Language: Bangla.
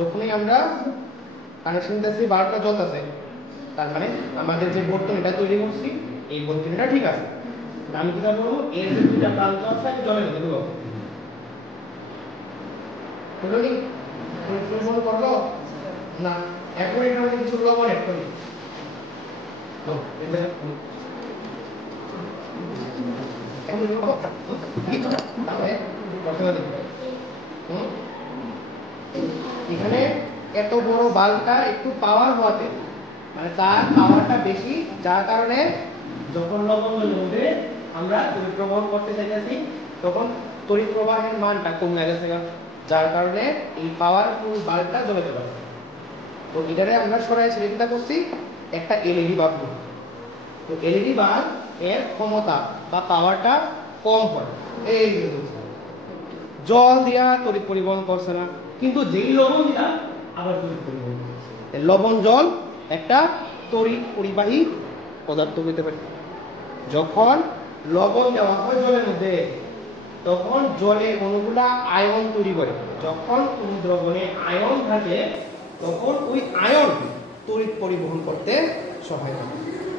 যখনই আমরা কানেকশন দিতেছি বাল্বটা জ্বলতেছে, তার মানে আমাদের যে বর্তনীটা তৈরি করছি এই বর্তনীটা ঠিক আছে। আমি কি করবো, এর যে দুইটা প্রান্ত আছে আমি জ্বলে দিতে দেবো। হলো কি পরিশ্রম করলো না? এখন এটা আমি কিছু লবণ অ্যাড করি। তো এখানে এত বড় বাল্বটা একটু পাওয়ার হওয়াতে, মানে তার পাওয়ারটা বেশি, যার কারণে যখন লবণ মধ্যে আমরা তড়িৎ প্রবাহ করতে চাইতেছি তখন তড়িৎ প্রবাহের মানটা কমে গেছে, যার কারণে এই পাওয়ারফুল বাল্বটা জ্বলতে পারে। তো এটারে আমরা সরাই চিন্তা করছি একটা এলইডি বাল্ব। তো এলইডি বাল্ব এর ক্ষমতা বা পাওয়ারটা কম হয়, এই জল দিয়া তড়িৎ পরিবহন করছে না, কিন্তু যেই লবণ দিয়া আবার তড়িৎ পরিবহন করছে। লবণ জল একটা তড়িৎ পরিবাহী পদার্থ হতে পারে। যখন লবণ দেওয়া হয় জলের মধ্যে তখন জলের অণুগুলা আয়ন তৈরি করে। যখন কোন দ্রবণে আয়ন থাকে তখন ওই আয়ন তড়িৎ পরিবহন করতে সহায়তা করে।